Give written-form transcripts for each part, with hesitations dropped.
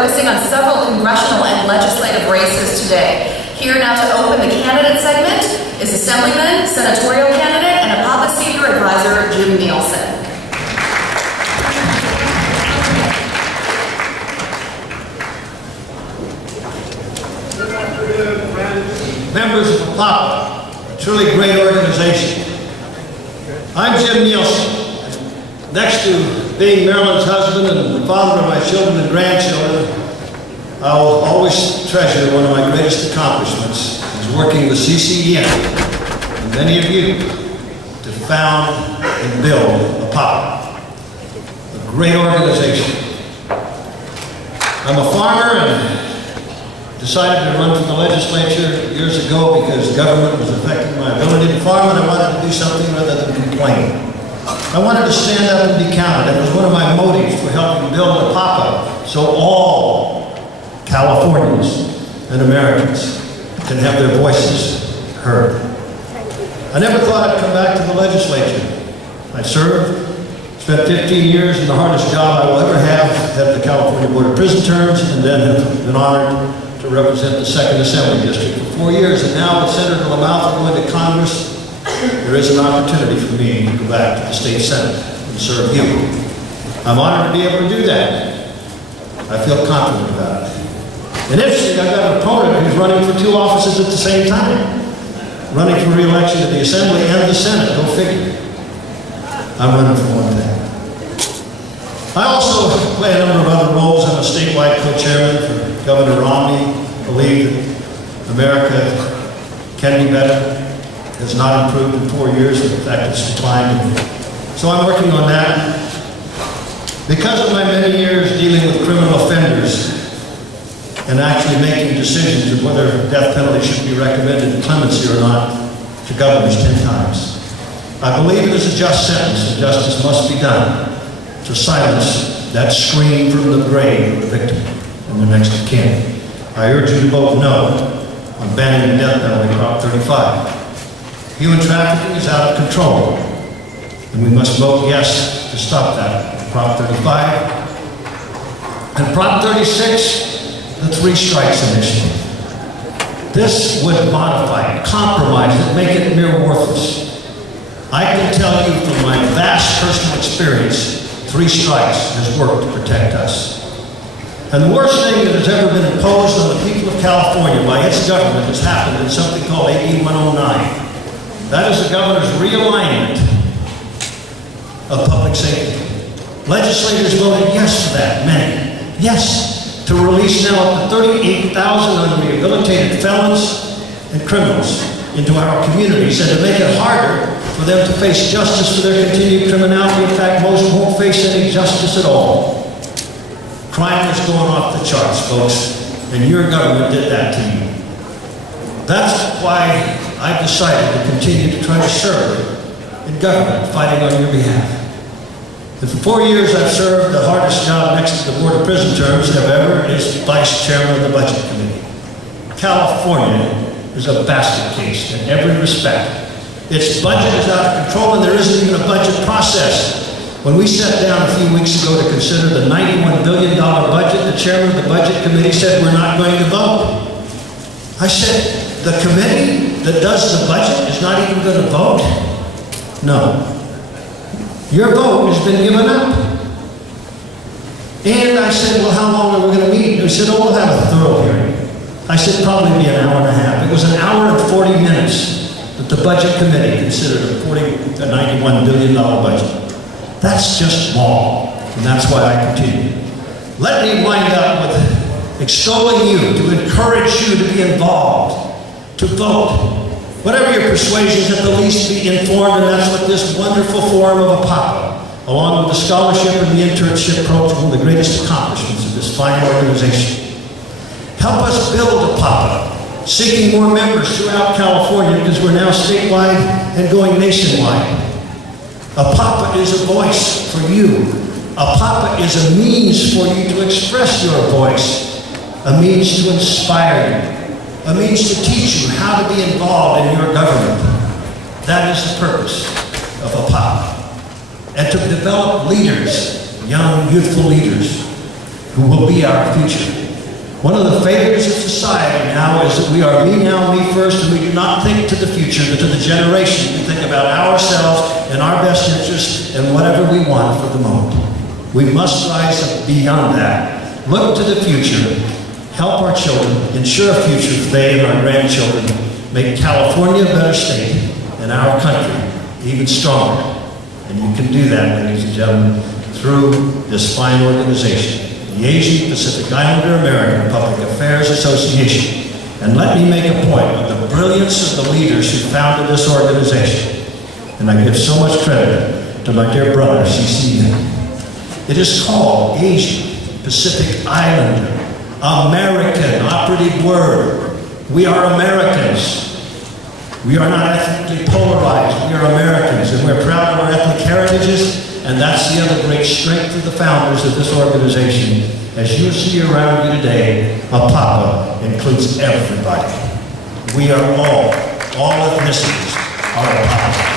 Focusing on several congressional and legislative races today. Here now to open the candidate segment is Assemblyman, Senatorial candidate, and APAPA Senior Advisor Jim Nielsen. Members of APAPA, a truly great organization. I'm Jim Nielsen. Next to being Marilyn's husband and the father of my children and grandchildren, I'll always treasure one of my greatest accomplishments is working with CCEN and many of you to found and build APAPA, a great organization. I'm a farmer and decided to run for the legislature years ago because government was affecting my ability to farm, and I wanted to do something rather than complain. I wanted to stand up and be counted. It was one of my motives for helping build APAPA, so all Californians and Americans can have their voices heard. I never thought I'd come back to the legislature. I served, spent 15 years in the hardest job I will ever have, head of the California Board of Prison Terms, and then have been honored to represent the 2nd Assembly District for 4 years. And now with Senator LaMalfa going to Congress, there is an opportunity for me to go back to the state Senate and serve you. I'm honored to be able to do that. I feel confident about it. And interesting, I've got an opponent who's running for 2 offices at the same time. Running for re-election to the Assembly and the Senate, go figure. I'm running for one day. I also play a number of other roles. I'm a statewide co-chairman for Governor Romney. I believe that America can be better. Has not improved in 4 years. In fact, it's declined. So I'm working on that. Because of my many years dealing with criminal offenders and actually making decisions of whether death penalty should be recommended in clemency or not to governors 10 times, I believe it is a just sentence and justice must be done to silence that scream from the grave of the victim and the next of kin. I urge you to vote no on banning the death penalty, Prop 35. Human trafficking is out of control, and we must vote yes to stop that. Prop 35 and Prop 36, the 3 strikes initiative. This would modify it, compromise it, make it near worthless. I can tell you from my vast personal experience, 3 strikes has worked to protect us. And the worst thing that has ever been imposed on the people of California by its government has happened in something called AB 109. That is the governor's realignment of public safety. Legislators voted yes for that, many. Yes, to release now up to 38,000 unrehabilitated felons and criminals into our communities and to make it harder for them to face justice for their continued criminality. In fact, most won't face any justice at all. Crime is going off the charts, folks, and your government did that to you. That's why I've decided to continue to try to serve in government, fighting on your behalf. And for 4 years, I've served the hardest job next to the Board of Prison Terms ever as Vice Chairman of the Budget Committee. California is a basket case in every respect. Its budget is out of control, and there isn't even a budget process. When we sat down a few weeks ago to consider the $91 billion budget, the chairman of the Budget Committee said, we're not going to vote. I said, the committee that does the budget is not even going to vote? No. Your vote has been given up. And I said, well, how long are we going to meet? They said, oh, we'll have a thorough hearing. I said, probably be an hour and a half. It was an hour and 40 minutes that the Budget Committee considered a $91 billion budget. That's just wrong, and that's why I continue. Let me wind up with extolling you, to encourage you to be involved, to vote. Whatever your persuasions, at the least be informed, and that's what this wonderful forum of APAPA, along with the scholarship and the internship program, one of the greatest accomplishments of this fine organization. Help us build APAPA, seeking more members throughout California because we're now statewide and going nationwide. APAPA is a voice for you. APAPA is a means for you to express your voice, a means to inspire you, a means to teach you how to be involved in your government. That is the purpose of APAPA. And to develop leaders, young, youthful leaders, who will be our future. One of the failures of society now is that we are me now, me first, and we do not think to the future, but to the generation. We think about ourselves and our best interests and whatever we want for the moment. We must rise up beyond that. Look to the future, help our children, ensure a future for they and our grandchildren, make California a better state and our country even stronger. And you can do that, ladies and gentlemen, through this fine organization, the Asian Pacific Islander American Public Affairs Association. And let me make a point of the brilliance of the leaders who founded this organization. And I give so much credit to my dear brother, C.C. It is called Asian Pacific Islander, American, operative word. We are Americans. We are not ethnically polarized. We are Americans, and we're proud of our ethnic heritages. And that's the other great strength of the founders of this organization. As you see around you today, APAPA includes everybody. We are all ethnicities are APAPA.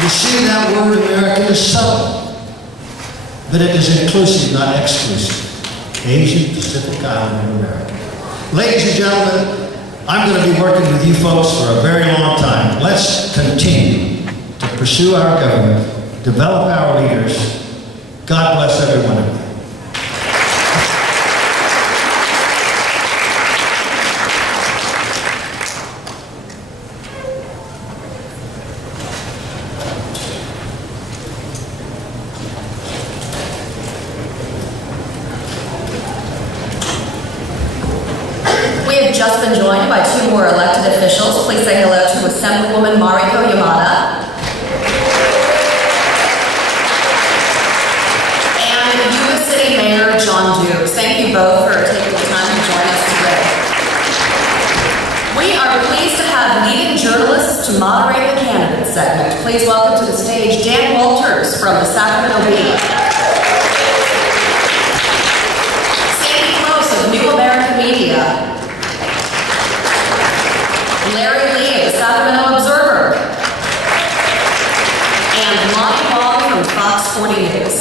You see, that word American is subtle, but it is inclusive, not exclusive. Asian Pacific Islander American. Ladies and gentlemen, I'm going to be working with you folks for a very long time. Let's continue to pursue our government, develop our leaders. God bless every one of you. Just been joined by two more elected officials. Please say hello to Assemblywoman Mariko Yamada and U.S. City Mayor John Dukes. Thank you both for taking the time to join us today. We are pleased to have leading journalists to moderate the candidate segment. Please welcome to the stage Dan Walters from the Sacramento Bee, Sandy Close of New American Media, Larry Lee of the Sacramento Observer, and Lonnie Wong from Fox 40 News.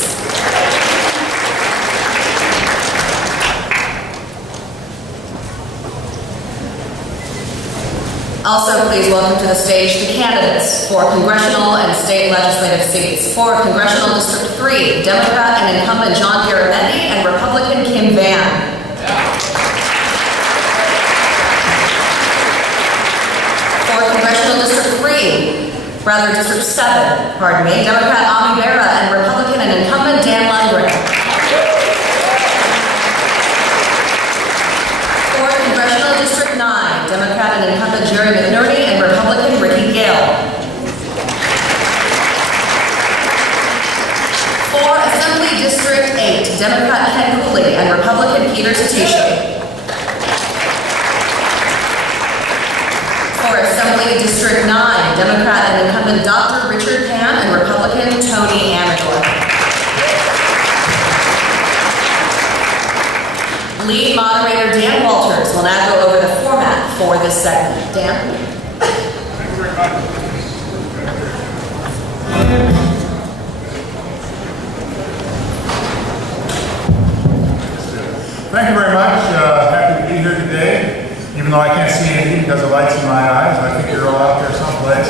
Also, please welcome to the stage the candidates for congressional and state legislative seats. For Congressional District 3, Democrat and incumbent John Garamendi and Republican Kim Van. Congressional District 3, District 7, Democrat Ami Berra and Republican and incumbent Dan Lungren. For Congressional District 9, Democrat and incumbent Jerry McNerney and Republican Ricky Gale. For Assembly District 8, Democrat Ken Cooley and Republican Peter Tatisha. For Assembly District 9, Democrat and incumbent Dr. Richard Pan and Republican Tony Amigor. Lead moderator Dan Walters will now go over the format for this segment. Dan? Thank you very much. Thank you very much. Happy to be here today. Even though I can't see anything because of lights in my eyes, I think you're all out there someplace.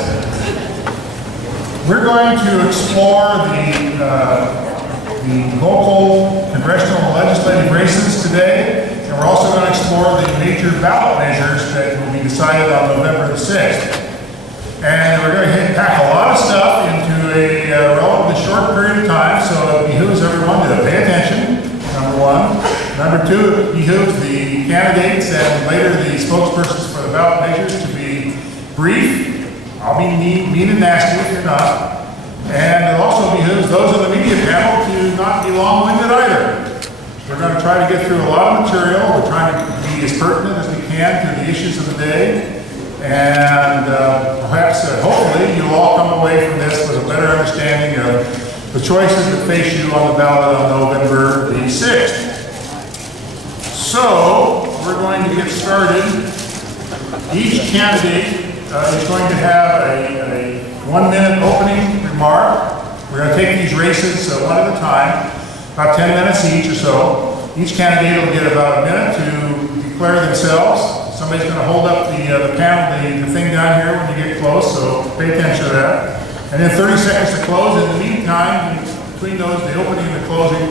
We're going to explore the local congressional and legislative races today, and we're also going to explore the major ballot measures that will be decided on November the 6th. And we're going to pack a lot of stuff into a relatively short period of time, so it behooves everyone to pay attention, number one. Number two, it behooves the candidates and later the spokespersons for the ballot measures to be brief. I'll be mean and nasty if you're not. And it also behooves those on the media panel to not be long-winded either. We're going to try to get through a lot of material. We're trying to be as pertinent as we can to the issues of the day. And perhaps, hopefully, you'll all come away from this with a better understanding of the choices that face you on the ballot on November the 6th. So, we're going to get started. Each candidate is going to have a 1-minute opening remark. We're We're going to take these races one at a time, about 10 minutes each or so. Each candidate will get about a minute to declare themselves. Somebody's going to hold up the panel, the thing down here when you get close, so pay attention to that. And then 30 seconds to close. In the meantime, between those, the opening and the closing,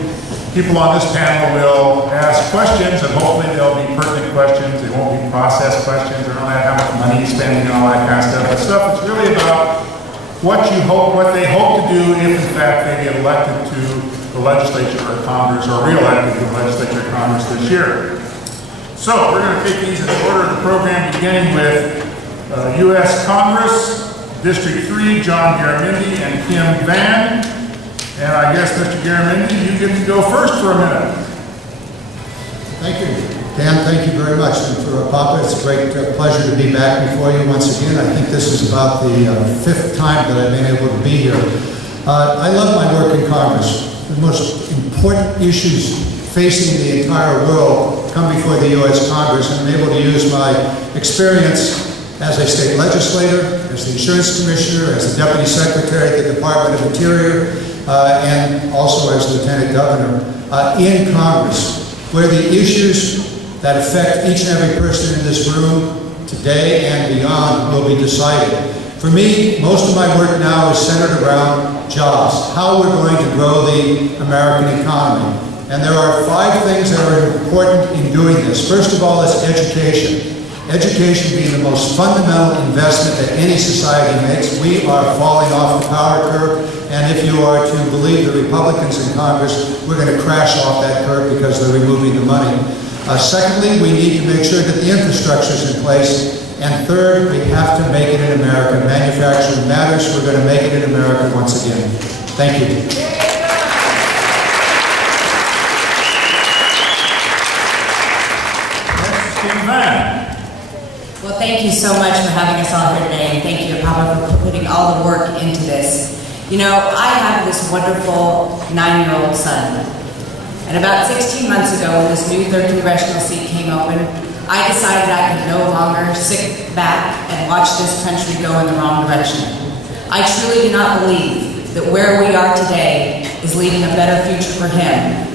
people on this panel will ask questions, and hopefully they'll be pertinent questions. They won't be process questions or all that, how much money you're spending and all that kind of stuff. But stuff that's really about what they hope to do if, in fact, they get elected to the legislature or Congress, or re-elected to the legislature or Congress this year. So we're going to take these in the order of the program, beginning with U.S. Congress, District 3, John Garamendi and Kim Van. And I guess, Mr. Garamendi, you get to go first for a minute. Thank you. Dan, thank you very much. And for APAPA, it's a great pleasure to be back before you once again. I think this is about the fifth time that I've been able to be here. I love my work in Congress. The most important issues facing the entire world come before the U.S. Congress, and I'm able to use my experience as a state legislator, as the insurance commissioner, as the deputy secretary at the Department of Interior, and also as lieutenant governor in Congress, where the issues that affect each and every person in this room today and beyond will be decided. For me, most of my work now is centered around jobs, how we're going to grow the American economy. And there are 5 things that are important in doing this. First of all is education. Education being the most fundamental investment that any society makes. We are falling off the power curve, and if you are to believe the Republicans in Congress, we're going to crash off that curve because they're removing the money. Secondly, we need to make sure that the infrastructure is in place. And third, we have to make it in America. Manufacturing matters. We're going to make it in America once again. Thank you. Well, thank you so much for having us all here today, and thank you, APAPA, for putting all the work into this. You know, I have this wonderful 9-year-old son, and about 16 months ago, when this new 3rd congressional seat came open, I decided I could no longer sit back and watch this country go in the wrong direction. I truly do not believe that where we are today is leaving a better future for him.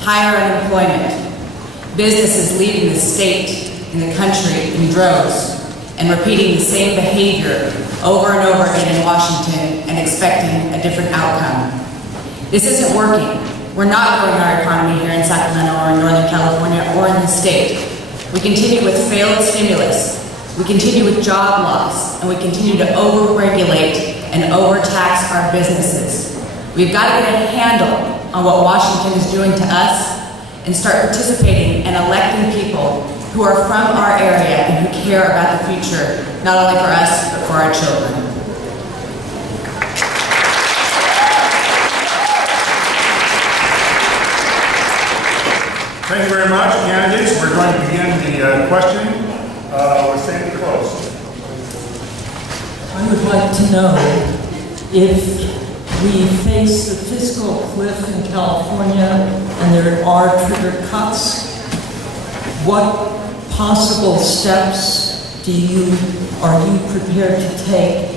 Higher unemployment, businesses leaving the state and the country in droves, and repeating the same behavior over and over again in Washington and expecting a different outcome. This isn't working. We're not growing our economy here in Sacramento or in Northern California or in the state. We continue with failed stimulus, we continue with job loss, and we continue to over-regulate and overtax our businesses. We've got to get a handle on what Washington is doing to us and start participating and electing people who are from our area and who care about the future, not only for us, but for our children. Thank you very much, candidates. We're going to begin the questioning. We're staying close. I would like to know if we face the fiscal cliff in California and there are trigger cuts, what possible steps are you prepared to take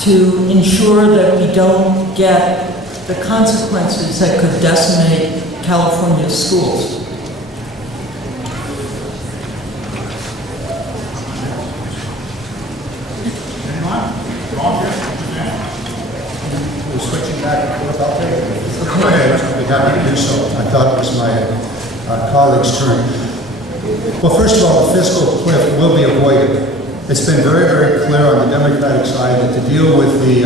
to ensure that we don't get the consequences that could decimate California's schools? We're switching back and forth. I'll take it. Go ahead. I'd be happy to do so. I thought it was my colleague's turn. Well, first of all, the fiscal cliff will be avoided. It's been very, very clear on the Democratic side that to deal with the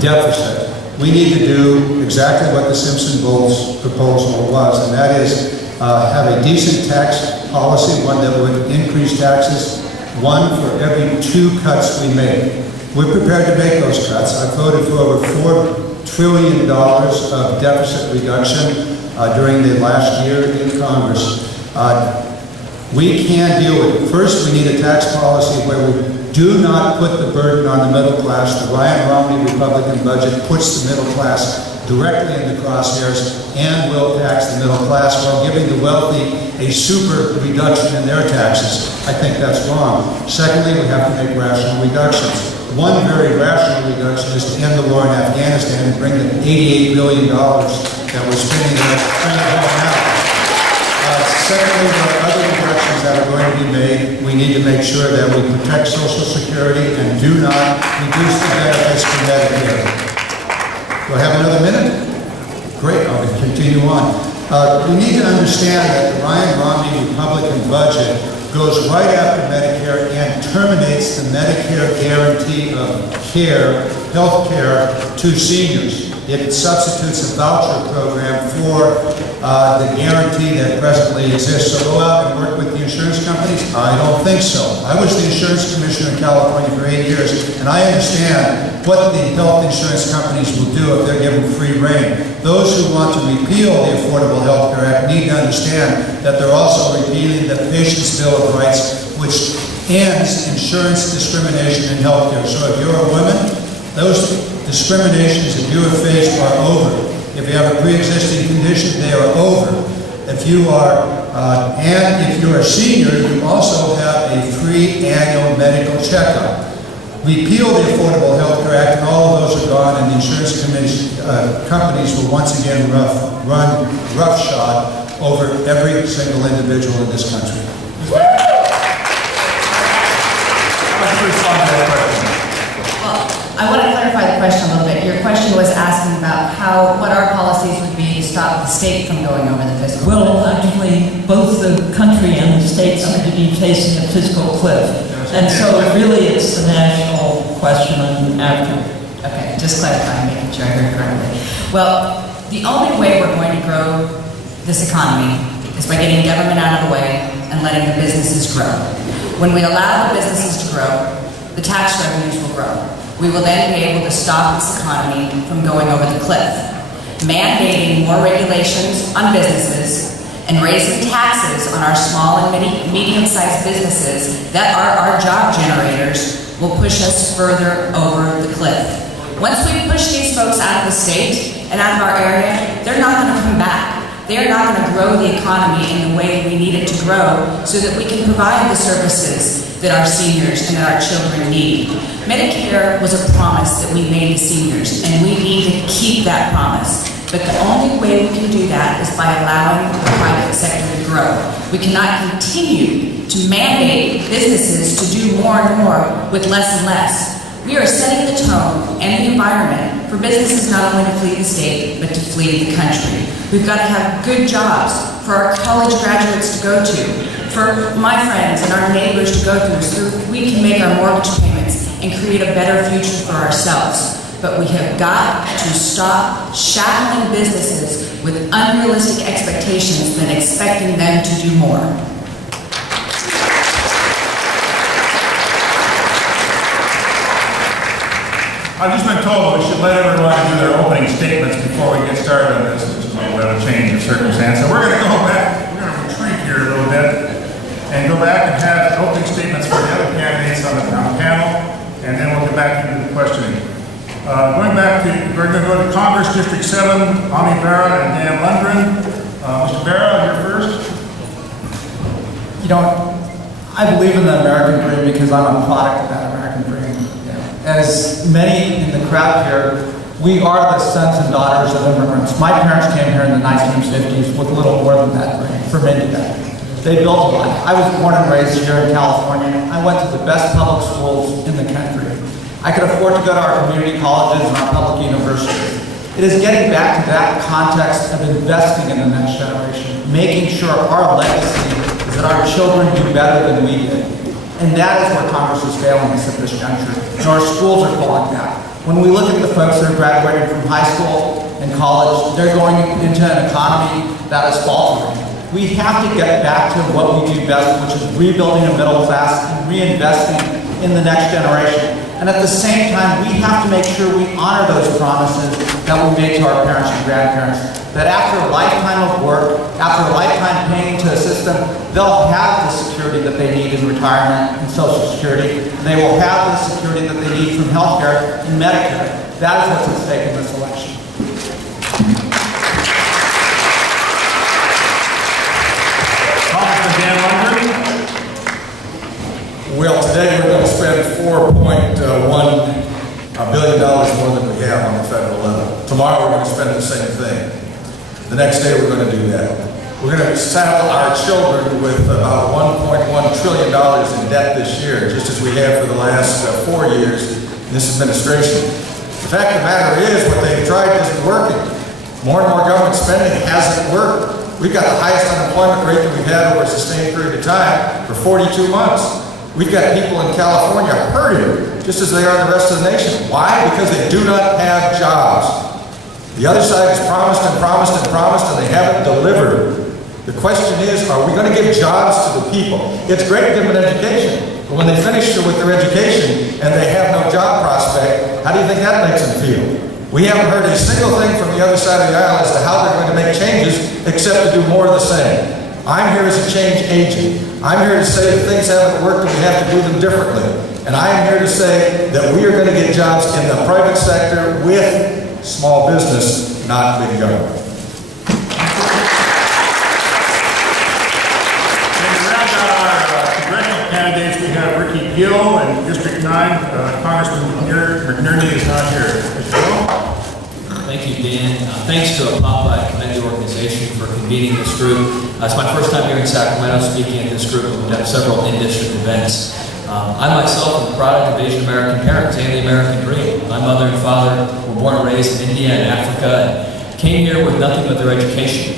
deficit, we need to do exactly what the Simpson-Bowles proposal was, and that is have a decent tax policy, one that would increase taxes, one for every 2 cuts we make. We're prepared to make those cuts. I voted for over $4 trillion of deficit reduction during the last year in Congress. We can deal with it. First, we need a tax policy where we do not put the burden on the middle class. The Ryan Romney Republican budget puts the middle class directly in the crosshairs and will tax the middle class while giving the wealthy a super reduction in their taxes. I think that's wrong. Secondly, we have to make rational reductions. one very rational reduction is to end the war in Afghanistan and bring the $88 billion that we're spending there now. Secondly, there are other reductions that are going to be made. We need to make sure that we protect Social Security and do not reduce the benefits for Medicare. Do I have another minute? Great, I'll continue on. We need to understand that the Ryan Romney Republican budget goes right after Medicare and terminates the Medicare guarantee of care, health care to seniors. It substitutes a voucher program for the guarantee that presently exists. So go out and work with the insurance companies? I don't think so. I was the insurance commissioner in California for 8 years, and I understand what the health insurance companies will do if they're given free rein. Those who want to repeal the Affordable Health Care Act need to understand that they're also repealing the Patient's Bill of Rights, which ends insurance discrimination in health care. So if you're a woman, those discriminations that you have faced are over. If you have a pre-existing condition, they are over. If you are, and if you're a senior, you also have a free annual medical checkup. Repeal the Affordable Health Care Act, and all of those are gone, and the insurance companies will once again run roughshod over every single individual in this country. I want to clarify the question a little bit. Your question was asking about what our policies would be to stop the state from going over the fiscal cliff. Well, actually, both the country and the state seem to be facing a fiscal cliff. And so really it's the national question after. Okay, just clarifying, making sure I heard correctly. Well, the only way we're going to grow this economy is by getting government out of the way and letting the businesses grow. When we allow the businesses to grow, the tax revenues will grow. We will then be able to stop this economy from going over the cliff. Mandating more regulations on businesses and raising taxes on our small and medium-sized businesses that are our job generators will push us further over the cliff. Once we push these folks out of the state and out of our area, they're not going to come back. They're not going to grow the economy in the way we need it to grow so that we can provide the services that our seniors and that our children need. Medicare was a promise that we made to seniors, and we need to keep that promise. But the only way we can do that is by allowing the private sector to grow. We cannot continue to mandate businesses to do more and more with less and less. We are setting the tone and the environment for businesses not only to flee the state, but to flee the country. We've got to have good jobs for our college graduates to go to, for my friends and our neighbors to go through, so that we can make our mortgage payments and create a better future for ourselves. But we have got to stop shackling businesses with unrealistic expectations and expecting them to do more. I've just been told we should let everyone do their opening statements before we get started on this, which is a little bit of a change of circumstance. So we're going to go back, we're going to retreat here a little bit and go back and have opening statements for the other candidates on the panel, and then we'll get back into the questioning. We're going to go to Congress District 7, Ami Berra and Dan Lungren. Mr. Berra, you're first. You know, I believe in the American dream because I'm a product of that American dream. As many in the crowd here, we are the sons and daughters of immigrants. My parents came here in the 1950s with little more than that dream from India. They built a life. I was born and raised here in California. I went to the best public schools in the country. I could afford to go to our community colleges and our public universities. It is getting back to that context of investing in the next generation, making sure our legacy is that our children do better than we did. And that is where Congress is failing us at this juncture. And our schools are falling back. When we look at the folks that are graduating from high school and college, they're going into an economy that is faltering. We have to get back to what we do best, which is rebuilding a middle class and reinvesting in the next generation. And at the same time, we have to make sure we honor those promises that we made to our parents and grandparents. That after a lifetime of work, after a lifetime paying to a system, they'll have the security that they need in retirement and Social Security. And they will have the security that they need from health care and Medicare. That is what's at stake in this election. Congressman Dan Lungren. Well, today we're going to spend $4.1 The next day, we're going to do that. We're going to saddle our children with about $1.1 trillion in debt this year, just as we have for the last 4 years in this administration. The fact of the matter is, what they've tried isn't working. More and more government spending hasn't worked. We've got the highest unemployment rate that we've had over a sustained period of time for 42 months. We've got people in California hurting, just as they are in the rest of the nation. Why? Because they do not have jobs. The other side has promised and promised and promised, and they haven't delivered. The question is, are we going to give jobs to the people? It's great to give them an education, but when they finish with their education and they have no job prospect, how do you think that makes them feel? We haven't heard a single thing from the other side of the aisle as to how they're going to make changes, except to do more of the same. I'm here as a change agent. I'm here to say that things haven't worked and we have to do them differently. And I am here to say that we are going to get jobs in the private sector with small business, not big government. Candidates, we have Ricky Gill and District 9, Congressman McNerney is not here. Mr. Gill? Thank you, Dan. Thanks to APAPA. I commend the organization for convening this group. It's my first time here in Sacramento speaking at this group, and we've done several in-district events. I myself am a product of Asian American parents and the American dream. My mother and father were born and raised in India and Africa and came here with nothing but their education.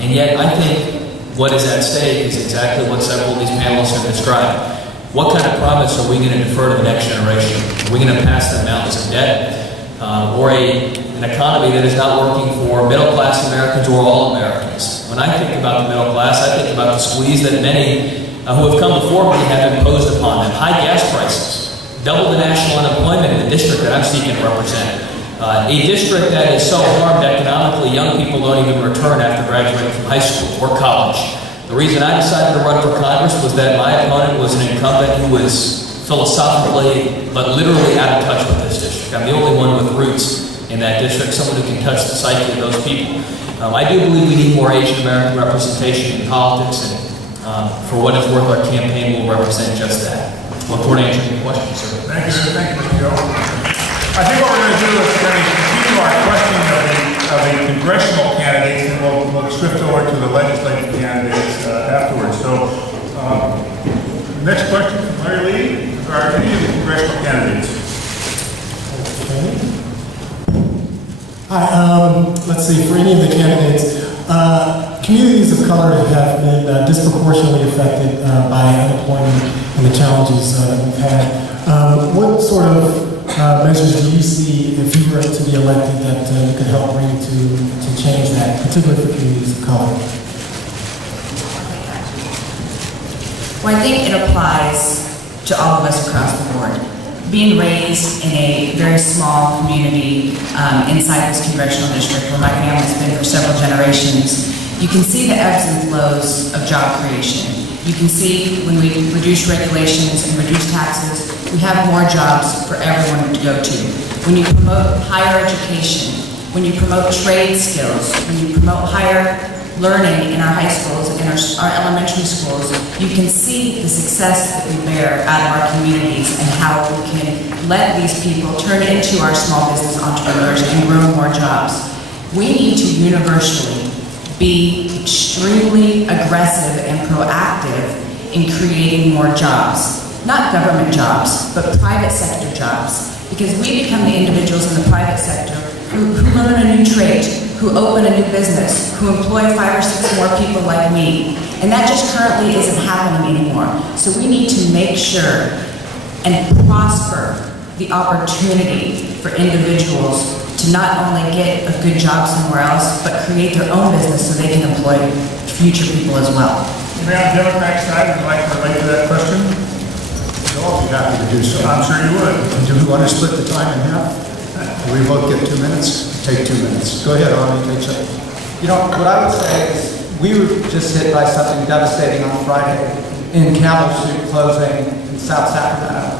And yet I think what is at stake is exactly what several of these panelists have described. What kind of promise are we going to defer to the next generation? Are we going to pass them mountains of debt? Or an economy that is not working for middle-class Americans or all Americans? When I think about the middle class, I think about the squeeze that many who have come before me have imposed upon them. High gas prices, double the national unemployment in the district that I'm seeking to represent. A district that is so harmed economically, young people don't even return after graduating from high school or college. The reason I decided to run for Congress was that my opponent was an incumbent who was philosophically but literally out of touch with this district. I'm the only one with roots in that district, someone who can touch the psyche of those people. I do believe we need more Asian American representation in politics, and for what it's worth, our campaign will represent just that. Look forward to answering your questions, sir. Thank you, Mr. Gill. I think what we're going to do is we're going to continue our questioning of the congressional candidates, and we'll shift over to the legislative candidates afterwards. So, next question from Larry Lee. Are any of the congressional candidates? Hi, let's see, for any of the candidates, communities of color have been disproportionately affected by unemployment and the challenges that we've had. What sort of measures do you see, if you were to be elected, that you could help bring to change that, particularly for communities of color? Well, I think it applies to all of us across the board. Being raised in a very small community inside this congressional district where my family's been for several generations, you can see the ebbs and flows of job creation. You can see when we reduce regulations and reduce taxes, we have more jobs for everyone to go to. When you promote higher education, when you promote trade skills, when you promote higher learning in our high schools and our elementary schools, you can see the success that we bear out of our communities and how we can let these people turn into our small business entrepreneurs and grow more jobs. We need to universally be extremely aggressive and proactive in creating more jobs. Not government jobs, but private sector jobs. Because we become the individuals in the private sector who learn a new trade, who open a new business, who employ 5 or 6 more people like me. And that just currently isn't happening anymore. So we need to make sure and prosper the opportunity for individuals to not only get a good job somewhere else, but create their own business so they can employ future people as well. Anybody on the Democratic side would like to relate to that question? I'll be happy to do so. I'm sure you would. Do we want to split the time in half? Do we both get 2 minutes? Take 2 minutes. Go ahead, Arnie, take some. You know, what I would say is we were just hit by something devastating on Friday in Campbell Soup closing in South Sacramento.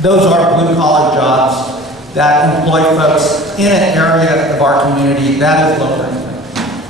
Those are blue-collar jobs that employ folks in an area of our community that is low-income.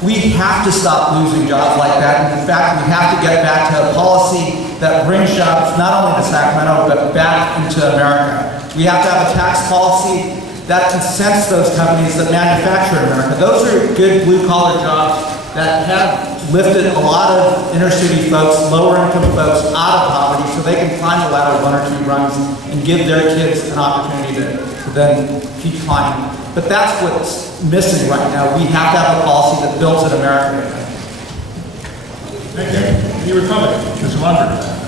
We have to stop losing jobs like that. In fact, we have to get back to a policy that brings jobs not only to Sacramento, but back into America. We have to have a tax policy that incents those companies that manufacture in America. Those are good blue-collar jobs that have lifted a lot of inner-city folks, lower-income folks out of poverty so they can climb the ladder 1 or 2 rungs and give their kids an opportunity to then keep climbing. But that's what's missing right now. We have to have a policy that builds in America. Thank you. Any Republican? Mr. Lungren.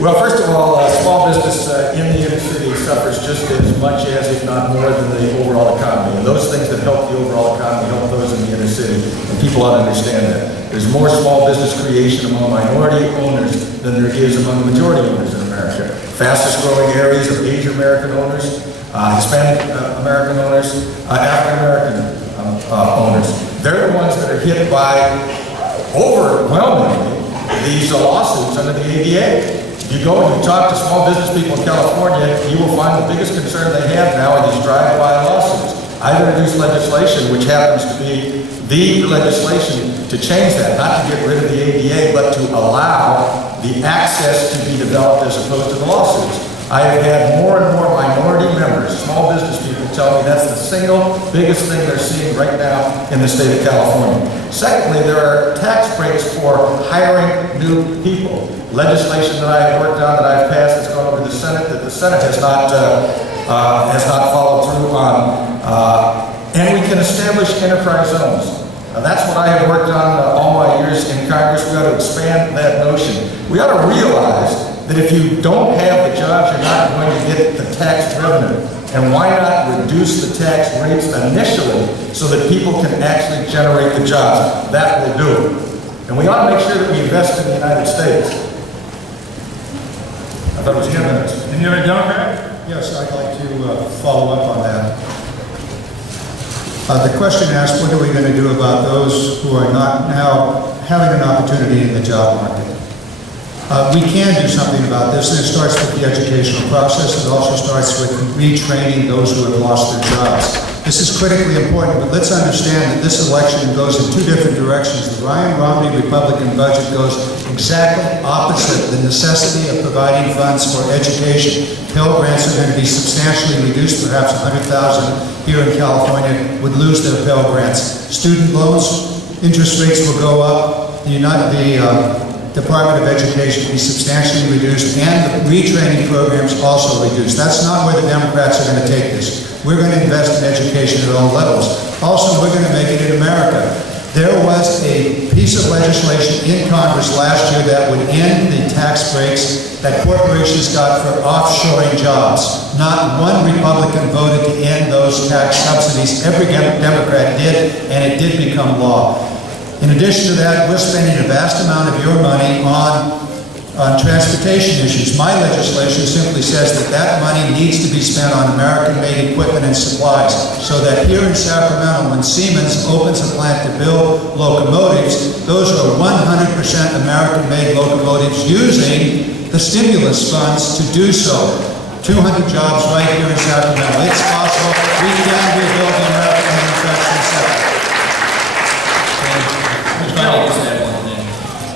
Well, first of all, small business in the inner city suffers just as much as, if not more, than the overall economy. And those things that help the overall economy help those in the inner city. And people ought to understand that. There's more small business creation among minority owners than there is among the majority owners in America. Fastest growing areas are Asian American owners, Hispanic American owners, African American owners. They're the ones that are hit by overwhelmingly these lawsuits under the ADA. You go and you talk to small business people in California, you will find the biggest concern they have now are these drive-by lawsuits. I've introduced legislation which happens to be the legislation to change that, not to get rid of the ADA, but to allow the access to be developed as opposed to the lawsuits. I have had more and more minority members, small business people, tell me that's the single biggest thing they're seeing right now in the state of California. Secondly, there are tax breaks for hiring new people. Legislation that I have worked on, that I've passed, that's gone over to the Senate, that the Senate has not followed through on. And we can establish enterprise zones. That's what I have worked on all my years in Congress. We ought to expand that notion. We ought to realize that if you don't have the jobs, you're not going to get the tax revenue. And why not reduce the tax rates initially so that people can actually generate the jobs? That will do it. And we ought to make sure that we invest in the United States. I thought it was 10 minutes. Any other Democrat? Yes, I'd like to follow up on that. The question asked, what are we going to do about those who are not now having an opportunity in the job market? We can do something about this, and it starts with the educational process. It also starts with retraining those who have lost their jobs. This is critically important, but let's understand that this election goes in 2 different directions. The Ryan Romney Republican budget goes exactly opposite the necessity of providing funds for education. Pell Grants are going to be substantially reduced, perhaps 100,000 here in California would lose their Pell Grants. Student loans, interest rates will go up. The Department of Education will be substantially reduced, and the retraining programs also reduced. That's not where the Democrats are going to take this. We're going to invest in education at all levels. Also, we're going to make it in America. There was a piece of legislation in Congress last year that would end the tax breaks that corporations got for offshoring jobs. Not one Republican voted to end those tax subsidies. Every Democrat did, and it did become law. In addition to that, we're spending a vast amount of your money on transportation issues. My legislation simply says that that money needs to be spent on American-made equipment and supplies, so that here in Sacramento, when Siemens opens a plant to build locomotives, those are 100% American-made locomotives using the stimulus funds to do so. 200 jobs right here in Sacramento. It's possible. We can rebuild the American manufacturing sector.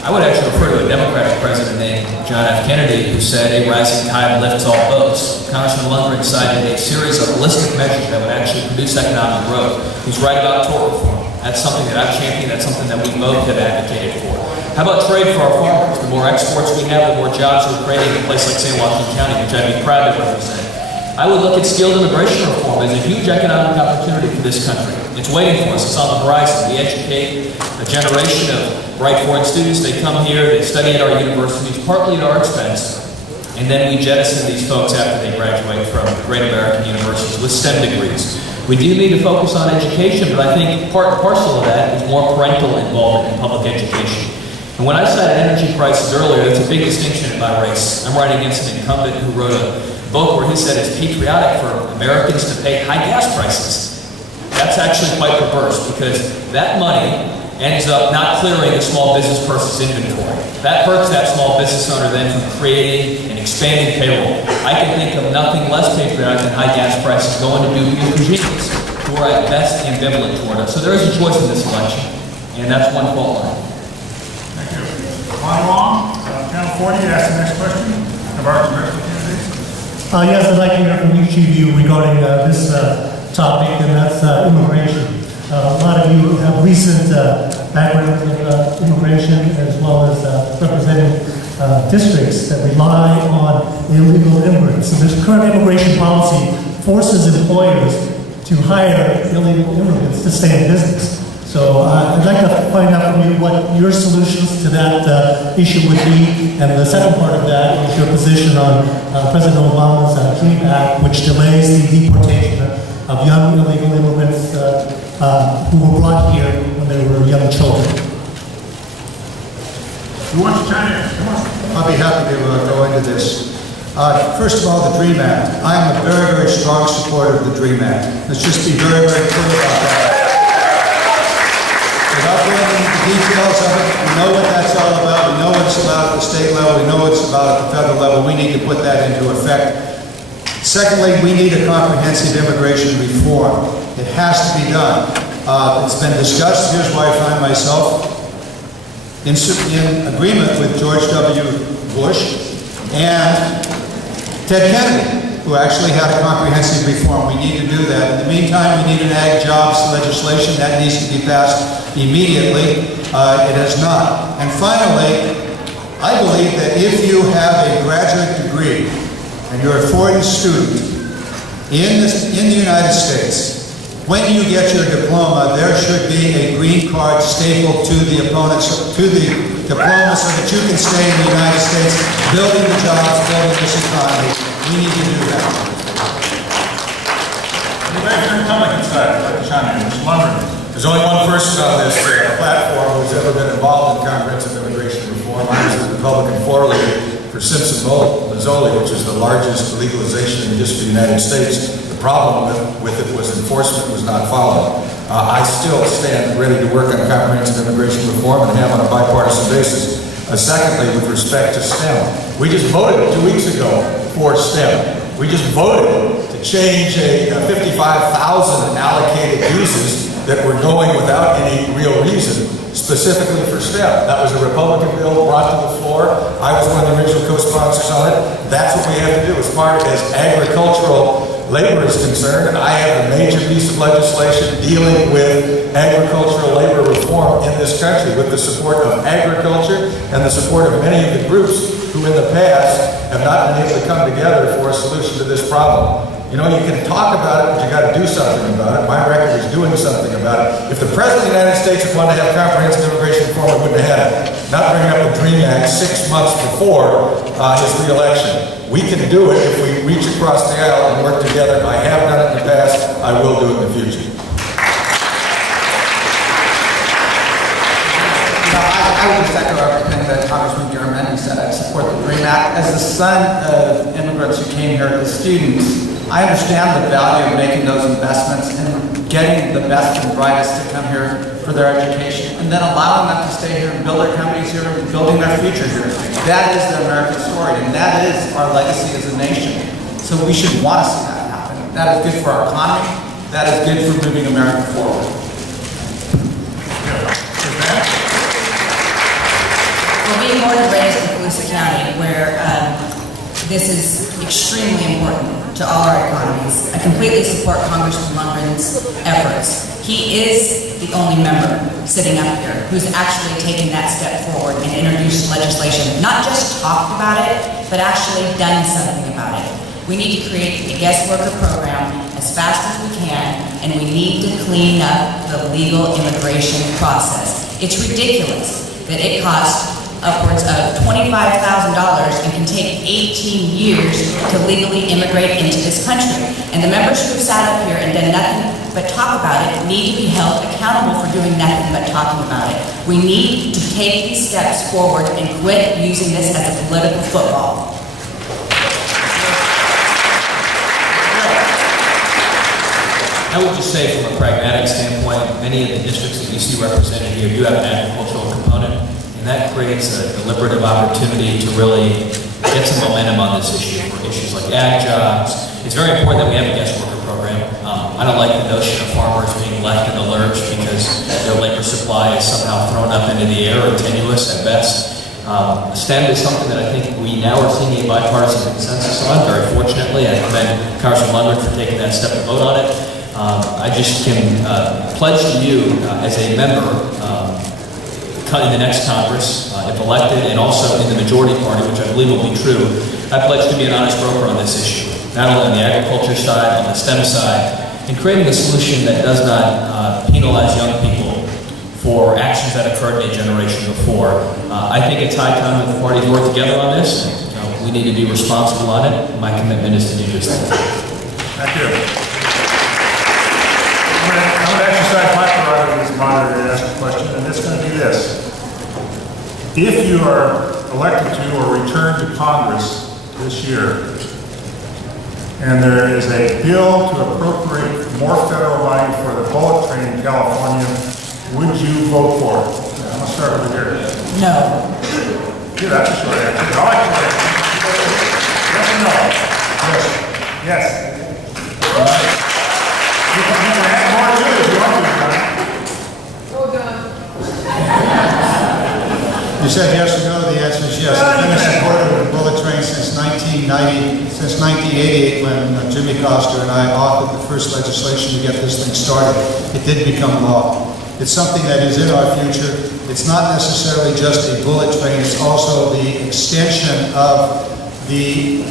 I would actually refer to a Democratic president named John F. Kennedy who said, "A rising tide lifts all boats." Congressman Lungren cited a series of holistic measures that would actually produce economic growth. He's right about tort reform. That's something that I've championed. That's something that we both have advocated for. How about trade for our farmers? The more exports we have, the more jobs we're creating in a place like San Joaquin County, which I'd be proud to represent. I would look at skilled immigration reform as a huge economic opportunity for this country. It's waiting for us. It's on the horizon. We educate a generation of bright foreign students. They come here, they study at our universities, partly at our expense, and then we jettison these folks after they graduate from great American universities with STEM degrees. We do need to focus on education, but I think part and parcel of that is more parental involvement in public education. And when I cited energy prices earlier, that's a big distinction by race. I'm writing against an incumbent who wrote a book where he said it's patriotic for Americans to pay high gas prices. That's actually quite perverse, because that money ends up not clearing the small business person's inventory. That hurts that small business owner then from creating and expanding payroll. I can think of nothing less patriotic than high gas prices going to do regimes who are at best ambivalent toward us. So there is a choice in this election, and that's one fault line. Thank you. Ron Long, Channel 40, ask the next question of our congressional candidates. Yes, I'd like to hear from each of you regarding this topic, and that's immigration. A lot of you have recent backgrounds of immigration, as well as representing districts that rely on illegal immigrants. So this current immigration policy forces employers to hire illegal immigrants to stay in business. So I'd like to find out from you what your solutions to that issue would be. And the second part of that is your position on President Obama's DREAM Act, which delays the deportation of young illegal immigrants who were brought here when they were young children. Who wants to chime in? Come on. I'll be happy to go into this. First of all, the DREAM Act. I am a very, very strong supporter of the DREAM Act. Let's just be very, very clear about that. Without going into the details of it, we know what that's all about. We know what it's about at the state level. We know what it's about at the federal level. We need to put that into effect. Secondly, we need a comprehensive immigration reform. It has to be done. It's been discussed. Here's where I find myself in agreement with George W. Bush and Ted Kennedy, who actually had a comprehensive reform. We need to do that. In the meantime, we need an ag jobs legislation that needs to be passed immediately. It has not. And finally, I believe that if you have a graduate degree and you're a foreign student in the United States, when you get your diploma, there should be a green card stapled to the diploma so that you can stay in the United States, building the jobs, building this economy. We need to do that. Anybody from the Republican side would like to chime in? Mr. Lungren. There's only one person on this platform who's ever been involved in comprehensive immigration reform. I was the Republican floor leader for Simpson-Mazzoli, which is the largest legalization in the history of the United States. The problem with it was enforcement was not followed. I still stand ready to work on comprehensive immigration reform and have on a bipartisan basis. Secondly, with respect to STEM, we just voted 2 weeks ago for STEM. We just voted to change 55,000 allocated visas that were going without any real reason, specifically for STEM. That was a Republican bill brought to the floor. I was one of the original co-sponsors on it. That's what we have to do as far as agricultural labor is concerned. I have a major piece of legislation dealing with agricultural labor reform in this country with the support of agriculture and the support of many of the groups who in the past have not been able to come together for a solution to this problem. You know, you can talk about it, but you got to do something about it. My record is doing something about it. If the President of the United States had wanted to have comprehensive immigration reform, we wouldn't have had it. Not bringing up the DREAM Act 6 months before his re-election. We can do it if we reach across the aisle and work together. I have done it in the past. I will do it in the future. I would just echo everything that Congressman Garamendi said. I support the DREAM Act. As the son of immigrants who came here as students, I understand the value of making those investments and getting the best and brightest to come here for their education, and then allowing them to stay here and build their companies here and building their future here. That is the American story, and that is our legacy as a nation. So we should want to see that happen. That is good for our economy. That is good for moving America forward. Well, being born and raised in Volusia County, where this is extremely important to all our economies, I completely support Congressman Lungren's efforts. He is the only member sitting up here who's actually taken that step forward and introduced legislation, not just talked about it, but actually done something about it. We need to create a guest worker program as fast as we can, and we need to clean up the legal immigration process. It's ridiculous that it costs upwards of $25,000 and can take 18 years to legally immigrate into this country. And the members who have sat up here and done nothing but talk about it need to be held accountable for doing nothing but talking about it. We need to take these steps forward and quit using this as a political football. I would just say from a pragmatic standpoint, many of the districts that you see represented here do have an agricultural component, and that creates a deliberative opportunity to really get some momentum on this issue for issues like ag jobs. It's very important that we have a guest worker program. I don't like the notion of farmers being left in the lurch because their labor supply is somehow thrown up into the air or tenuous at best. STEM is something that I think we now are seeing a bipartisan consensus on, very fortunately. I commend Congressman Lungren for taking that step to vote on it. I just can pledge to you as a member in the next Congress, if elected, and also in the majority party, which I believe will be true, I pledge to be an honest broker on this issue, not only on the agriculture side, on the STEM side, and creating a solution that does not penalize young people for actions that occurred in a generation before. I think it's high time that the parties work together on this. We need to be responsible on it. My commitment is to do just that. Thank you. I'm going to exercise my prerogative as moderator to ask a question, and it's going to be this. If you are elected to or returned to Congress this year, and there is a bill to appropriate more federal money for the bullet train in California, would you vote for it? I'm going to start over here. No. Yeah, that's a short answer. I like short answers. Yes or no? Yes. Yes. All right. You can add more to it if you want to. You said yes or no, the answer is yes. I've been a supporter of the bullet train since 1990, since 1988 when Jimmy Coster and I authored the first legislation to get this thing started. It did become law. It's something that is in our future. It's not necessarily just a bullet train, it's also the extension of the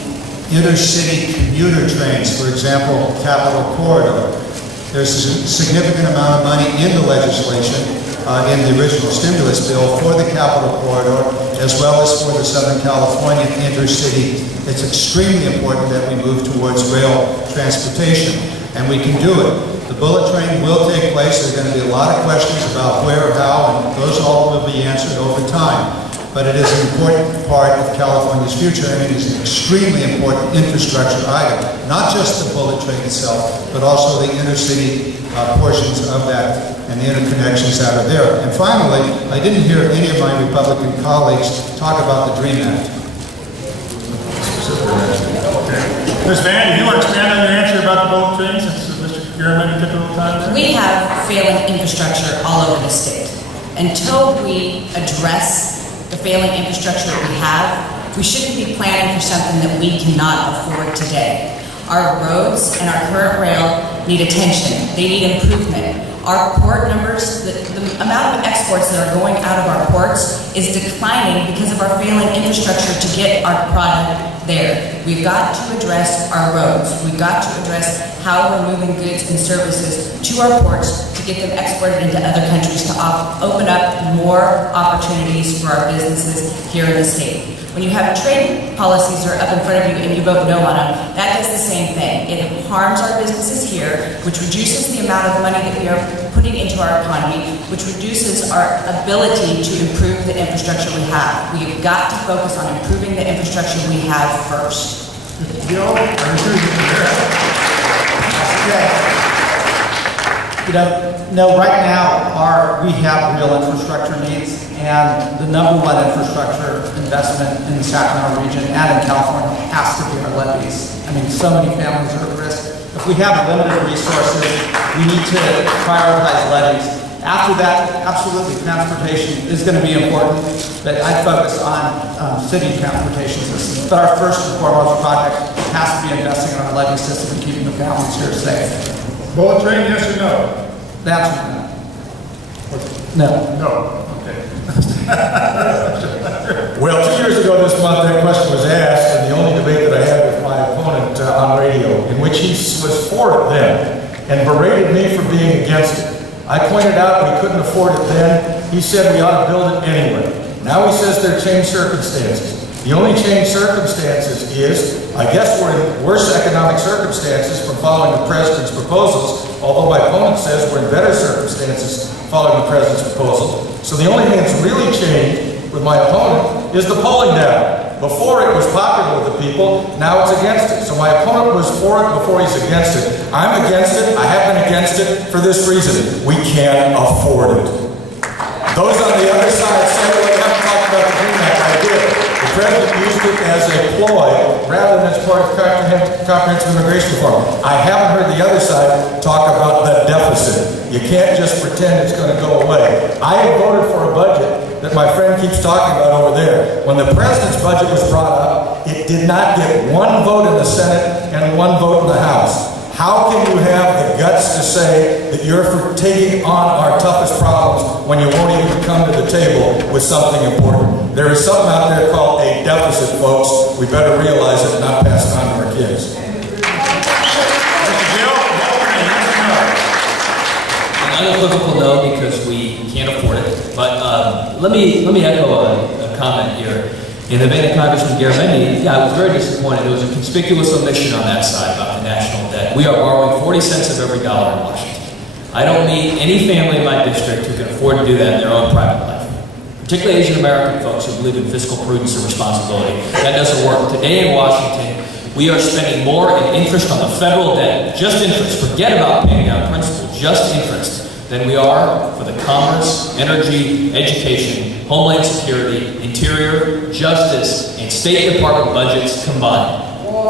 intercity commuter trains, for example, Capital Corridor. There's a significant amount of money in the legislation, in the original stimulus bill, for the Capital Corridor, as well as for the Southern California intercity. It's extremely important that we move towards rail transportation, and we can do it. The bullet train will take place. There are going to be a lot of questions about where, how, and those all will be answered over time. But it is an important part of California's future, and it is an extremely important infrastructure item. Not just the bullet train itself, but also the intercity portions of that and the interconnections that are there. And finally, I didn't hear any of my Republican colleagues talk about the DREAM Act. Ms. Van, do you want to expand on your answer about the bullet train since Mr. Garrett took a little time there? We have failing infrastructure all over the state. Until we address the failing infrastructure that we have, we shouldn't be planning for something that we cannot afford today. Our roads and our current rail need attention. They need improvement. Our port numbers, the amount of exports that are going out of our ports is declining because of our failing infrastructure to get our product there. We've got to address our roads. We've got to address how we're moving goods and services to our ports to get them exported into other countries to open up more opportunities for our businesses here in the state. When you have trade policies that are up in front of you and you vote no on them, that does the same thing. It harms our businesses here, which reduces the amount of money that we are putting into our economy, which reduces our ability to improve the infrastructure we have. We've got to focus on improving the infrastructure we have first. No, right now we have real infrastructure needs, and the number one infrastructure investment in the Sacramento region and in California has to be our levees. I mean, so many families are at risk. If we have limited resources, we need to prioritize levees. After that, absolutely, transportation is going to be important, but I'd focus on city transportation systems. But our first and foremost project has to be investing in our levee system and keeping the families here safe. Bullet train, yes or no? That's no. No. Okay. Well, 2 years ago this month, that question was asked, and the only debate that I had with my opponent on radio, in which he was for it then, and berated me for being against it. I pointed out we couldn't afford it then. He said we ought to build it anyway. Now he says there are changed circumstances. The only changed circumstances is, I guess we're in worse economic circumstances from following the president's proposals, although my opponent says we're in better circumstances following the president's proposal. So the only thing that's really changed with my opponent is the polling data. Before it was popular with the people, now it's against it. So my opponent was for it before he's against it. I'm against it. I have been against it for this reason. We can't afford it. Those on the other side say, well, we haven't talked about the DREAM Act. I did. The president used it as a ploy rather than as part of comprehensive immigration reform. I haven't heard the other side talk about the deficit. You can't just pretend it's going to go away. I have voted for a budget that my friend keeps talking about over there. When the president's budget was brought up, it did not get one vote in the Senate and one vote in the House. How can you have the guts to say that you're for taking on our toughest problems when you won't even come to the table with something important? There is something out there called a deficit, folks. We better realize it and not pass it on to our kids. An unequivocal no, because we can't afford it. But let me echo a comment here. In the vein of Congressman Garamendi, I was very disappointed. There was a conspicuous omission on that side about the national debt. We are borrowing 40 cents of every dollar in Washington. I don't meet any family in my district who can afford to do that in their own private life. Particularly Asian American folks who believe in fiscal prudence and responsibility. That doesn't work. Today in Washington, we are spending more in interest on the federal debt, just interest, forget about paying down principal, just interest, than we are for the commerce, energy, education, homeland security, interior, justice, and State Department budgets combined.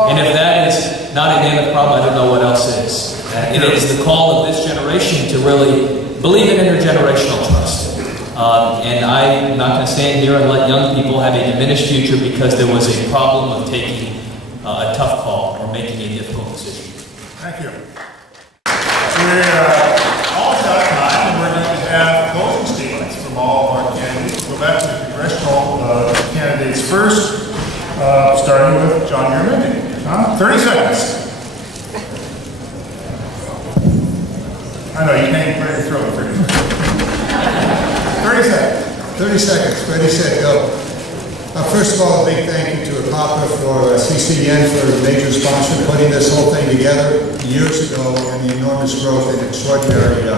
And if that is not a mammoth problem, I don't know what else is. And it is the call of this generation to really believe in intergenerational trust. And I'm not going to stand here and let young people have a diminished future because there was a problem of taking a tough call or making a difficult decision. Thank you. We're all out of time, and we're going to have closing statements from all of our candidates. We'll go back to the congressional candidates first, starting with John Garamendi. 30 seconds. I know, you can't clear your throat. 30 seconds. 30 seconds. Ready, set, go. First of all, a big thank you to APAPA for CCN for a major sponsor putting this whole thing together years ago, and the enormous growth and extraordinary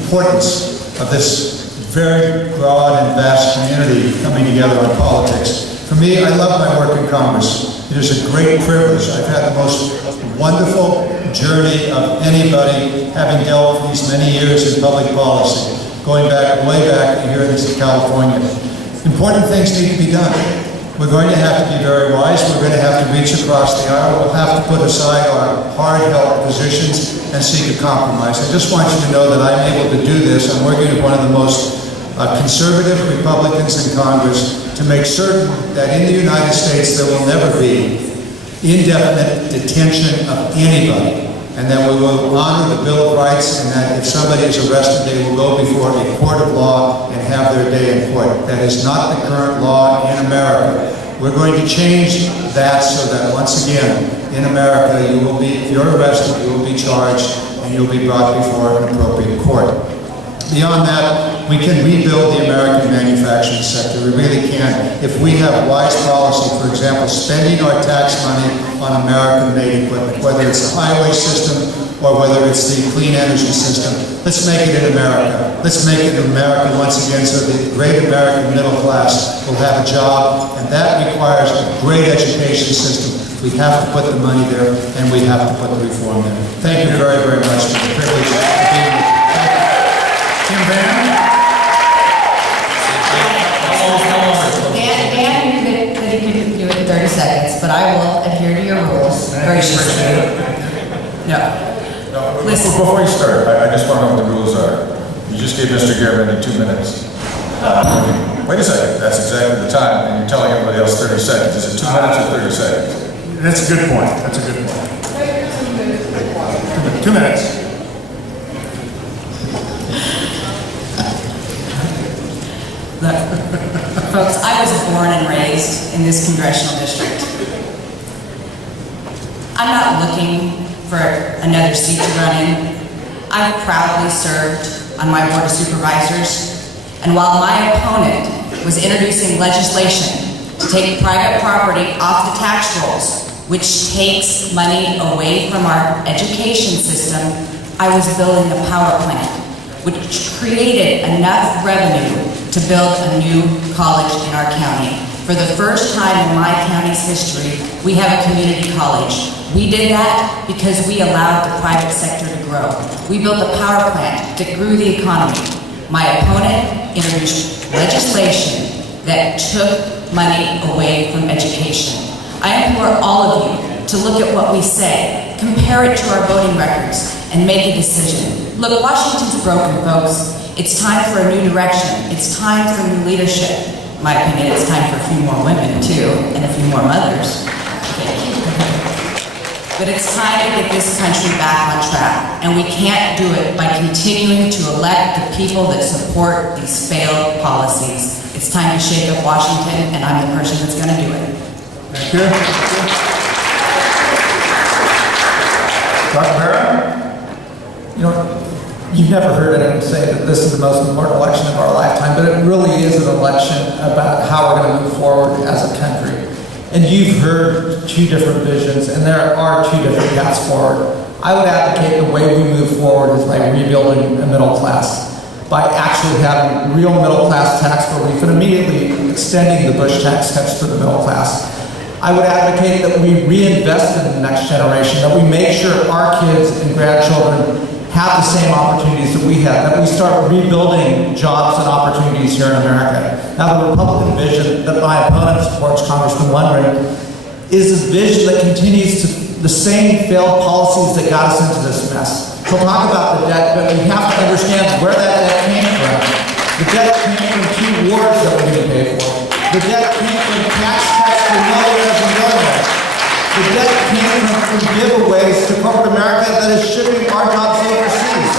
importance of this very broad and vast community coming together on politics. For me, I love my work in Congress. It is a great privilege. I've had the most wonderful journey of anybody having dealt with these many years in public policy, going back, way back here in California. Important things need to be done. We're going to have to be very wise. We're going to have to reach across the aisle. We'll have to put aside our hard-held positions and seek a compromise. I just want you to know that I'm able to do this. I'm working with one of the most conservative Republicans in Congress to make certain that in the United States there will never be indefinite detention of anybody, and that we will honor the Bill of Rights, and that if somebody is arrested, they will go before a court of law and have their day in court. That is not the current law in America. We're going to change that so that once again, in America, you will be, if you're arrested, you will be charged and you'll be brought before an appropriate court. Beyond that, we can rebuild the American manufacturing sector. We really can. If we have wise policy, for example, spending our tax money on American-made equipment, whether it's the highway system or whether it's the clean energy system, let's make it in America. Let's make it in America once again so the great American middle class will have a job, and that requires a great education system. We have to put the money there, and we have to put the reform there. Thank you very, very much for the privilege of being here. Kim Van. Dan knew that he couldn't do it in 30 seconds, but I will adhere to your rules graciously. No. Listen. Before you start, I just want to know what the rules are. You just gave Mr. Garamendi 2 minutes. Wait a second, that's exactly the time, and you're telling everybody else 30 seconds. Is it 2 minutes or 30 seconds? That's a good point. That's a good point. 2 minutes. Folks, I was born and raised in this congressional district. I'm not looking for another seat to run in. I've proudly served on my Board of Supervisors, and while my opponent was introducing legislation to take private property off the tax rolls, which takes money away from our education system, I was building a power plant, which created enough revenue to build a new college in our county. For the first time in my county's history, we have a community college. We did that because we allowed the private sector to grow. We built a power plant that grew the economy. My opponent introduced legislation that took money away from education. I implore all of you to look at what we say, compare it to our voting records, and make a decision. Look, Washington's broken, folks. It's time for a new direction. It's time for new leadership. In my opinion, it's time for a few more women, too, and a few more mothers. But it's time to get this country back on track, and we can't do it by continuing to elect the people that support these failed policies. It's time to shake up Washington, and I'm the person that's going to do it. Thank you. Dr. Barrett? You know, you've never heard anyone say that this is the most important election of our lifetime, but it really is an election about how we're going to move forward as a country. And you've heard two different visions, and there are two different paths forward. I would advocate the way we move forward is by rebuilding a middle class, by actually having real middle class tax relief and immediately extending the Bush tax cuts to the middle class. I would advocate that we reinvest in the next generation, that we make sure our kids and grandchildren have the same opportunities that we have, that we start rebuilding jobs and opportunities here in America. Now, the Republican vision that my opponent supports, Congressman Lungren, is a vision that continues the same failed policies that got us into this mess. We'll talk about the debt, but we have to understand where that debt came from. The debt came from 2 wars that we didn't pay for. The debt came from tax cuts for millionaires and millionaires. The debt came from giveaways to corporate America that is shipping our jobs overseas.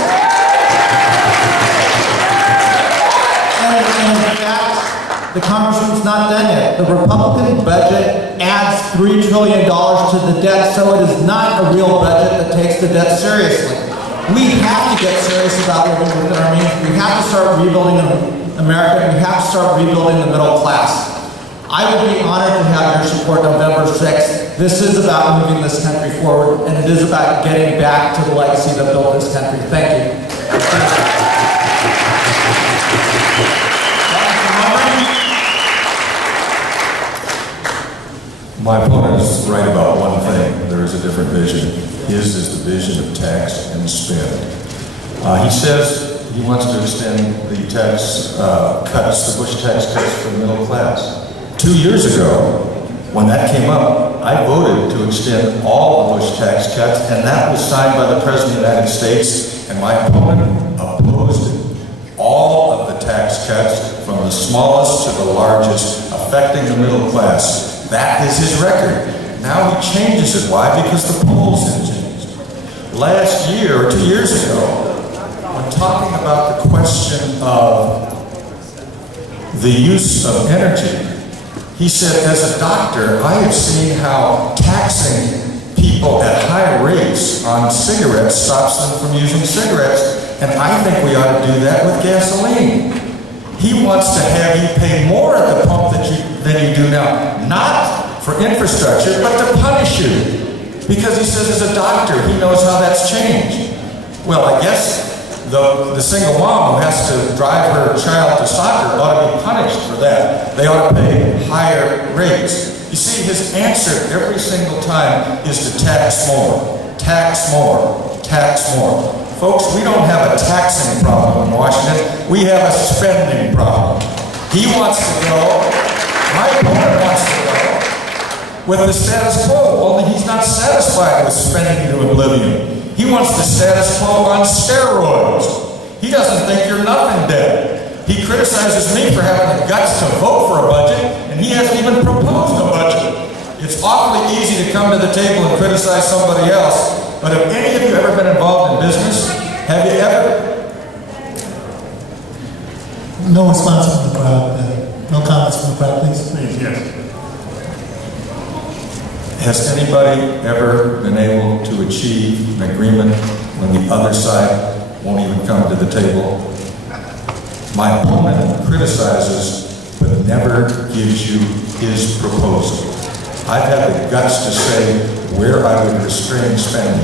And in fact, the Congressman's not done yet. The Republican budget adds $3 trillion to the debt, so it is not a real budget that takes the debt seriously. We have to get serious about living within our means. We have to start rebuilding America. We have to start rebuilding the middle class. I would be honored to have your support November 6th. This is about moving this country forward, and it is about getting back to the legacy that built this country. Thank you. My opponent is right about one thing. There is a different vision. His is the vision of tax and spend. He says he wants to extend the tax cuts, the Bush tax cuts for the middle class. 2 years ago, when that came up, I voted to extend all the Bush tax cuts, and that was signed by the President of the United States, and my opponent opposed it. All of the tax cuts, from the smallest to the largest, affecting the middle class. That is his record. Now he changes it. Why? Because the polls have changed. Last year, or 2 years ago, when talking about the question of the use of energy, he said, as a doctor, I have seen how taxing people at high rates on cigarettes stops them from using cigarettes, and I think we ought to do that with gasoline. He wants to have you pay more at the pump than you do now, not for infrastructure, but to punish you. Because he says, as a doctor, he knows how that's changed. Well, I guess the single mom who has to drive her child to soccer ought to be punished for that. They ought to pay higher rates. You see, his answer every single time is to tax more, tax more, tax more. Folks, we don't have a taxing problem in Washington. We have a spending problem. He wants to go, my opponent wants to go, with the status quo, only he's not satisfied with spending to oblivion. He wants the status quo on steroids. He doesn't think you're nothing dead. He criticizes me for having the guts to vote for a budget, and he hasn't even proposed a budget. It's awfully easy to come to the table and criticize somebody else, but have any of you ever been involved in business? Have you ever? No response from the crowd. No comments from the crowd, please. Please, yes. Has anybody ever been able to achieve an agreement when the other side won't even come to the table? My opponent criticizes, but never gives you his proposal. I've had the guts to say where I would restrain spending.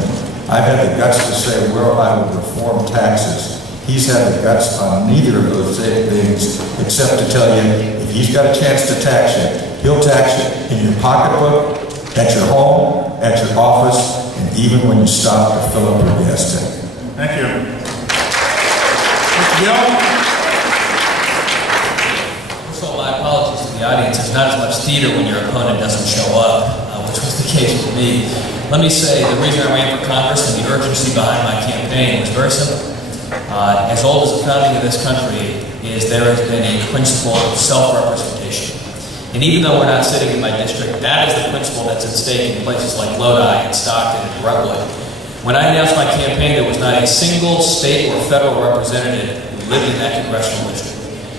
I've had the guts to say where I would reform taxes. He's had the guts on neither of those things, except to tell you, if he's got a chance to tax you, he'll tax you in your pocketbook, at your home, at your office, and even when you stop to fill up your gas tank. Thank you. Mr. Gill? So my apologies to the audience. There's not as much theater when your opponent doesn't show up, which was the case with me. Let me say the reason I ran for Congress and the urgency behind my campaign was very simple. as old as the founding of this country, is there has been a principle of self-representation. And even though we're not sitting in my district, that is the principle that's at stake in places like Lodi and Stockton and Brentwood. When I announced my campaign, there was not a single state or federal representative who lived in that congressional district.